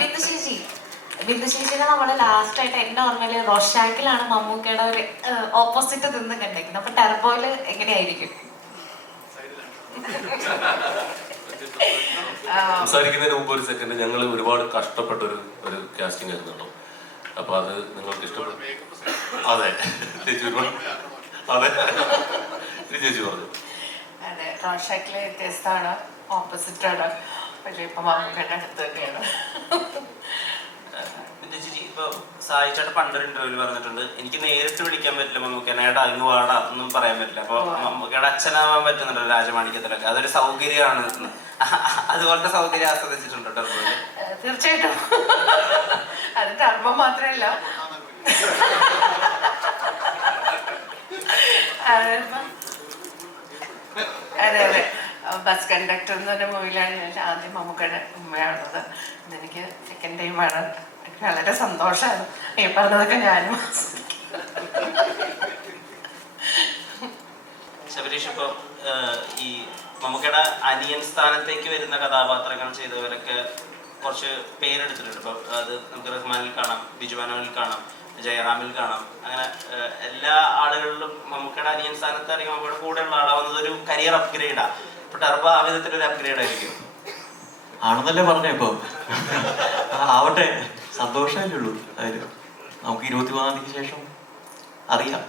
ബിന്ദുശേഷി ബിന്ദുശേഷിനെ നമ്മള് ലാസ്റ്റ് ആയിട്ട് എന്റെ ഓർമ്മയില് റോഷാക്കിലാണ് മമ്മൂക്കയുടെ ഒരു ഓപ്പോസിറ്റ് നിന്ന് കണ്ടേക്കുന്നത്. അപ്പൊ ടർബോയില് എങ്ങനെയായിരിക്കും? സംസാരിക്കുന്നതിന് മുമ്പ് ഒരു സെക്കൻഡ്, ഞങ്ങൾ ഒരുപാട് കഷ്ടപ്പെട്ട ഒരു കാസ്റ്റിംഗ് ആയിരുന്നു കേട്ടോ. അപ്പൊ അത് നിങ്ങൾക്ക് ഇഷ്ടപ്പെട്ടു? അതെ ചേച്ചി ഒരുപാട്, അതെ ചേച്ചി പറഞ്ഞു. അതെ, റോഷാക്കിലെ വ്യത്യസ്തമാണ്, ഓപ്പോസിറ്റാണ്. പക്ഷെ ഇപ്പൊ മമ്മൂക്കയുടെ അടുത്ത് തന്നെയാണ്. ചേച്ചി ഇപ്പൊ സായി ചേട്ടൻ പണ്ടൊരു ഇന്റർവ്യൂവിൽ പറഞ്ഞിട്ടുണ്ട്, എനിക്ക് നേരിട്ട് വിളിക്കാൻ പറ്റില്ല മമ്മൂക്കനെ, ഏടാ ഇന്ന് വാടാ ഒന്നും പറയാൻ പറ്റില്ല. അപ്പൊ മമ്മൂക്കയുടെ അച്ഛനാവാൻ പറ്റുന്നുണ്ടല്ലോ രാജമാണിക്യത്തിലൊക്കെ, അതൊരു സൗകര്യമാണ്. അതുപോലത്തെ സൗകര്യം ആസ്വദിച്ചിട്ടുണ്ടോ ടർബോയില്? തീർച്ചയായിട്ടും. അത് ടർബോ മാത്രമല്ല, അതെ അതെ, ബസ് കണ്ടക്ടർ എന്ന് പറഞ്ഞ മൂവിയിലാണ് ഞാൻ ആദ്യം മമ്മൂക്കയുടെ ഉമ്മയാണത്. ഇതെനിക്ക് സെക്കൻഡ് ടൈമാണ്. എനിക്ക് വളരെ സന്തോഷമാണ്. ഈ പറഞ്ഞതൊക്കെ ഞാനും ശബരീഷ്, ഇപ്പൊ ഈ മമ്മൂക്കയുടെ അനിയൻ സ്ഥാനത്തേക്ക് വരുന്ന കഥാപാത്രങ്ങൾ ചെയ്തവരൊക്കെ കുറച്ച് പേരെടുത്തിട്ടുണ്ട്. ഇപ്പൊ അത് നമുക്ക് റഹ്മാനിൽ കാണാം, ബിജു മനോനിൽ കാണാം, ജയറാമിൽ കാണാം. അങ്ങനെ എല്ലാ ആളുകളിലും മമ്മൂക്കയുടെ അനിയൻ സ്ഥാനത്ത് അല്ലെങ്കിൽ മമ്മൂക്കയുടെ കൂടെയുള്ള ആളാവുന്നത് ഒരു കരിയർ അപ്ഗ്രേഡാ. ഇപ്പൊ ടർബോ ആ വിധത്തിലൊരു അപ്ഗ്രേഡ് ആയിരിക്കും ആണെന്നല്ലേ പറഞ്ഞ. ഇപ്പൊ ആവട്ടെ, സന്തോഷമല്ലേ ഉള്ളൂ. അതായത് നമുക്ക് 23-ാം തീയതിക്ക് ശേഷം അറിയാം.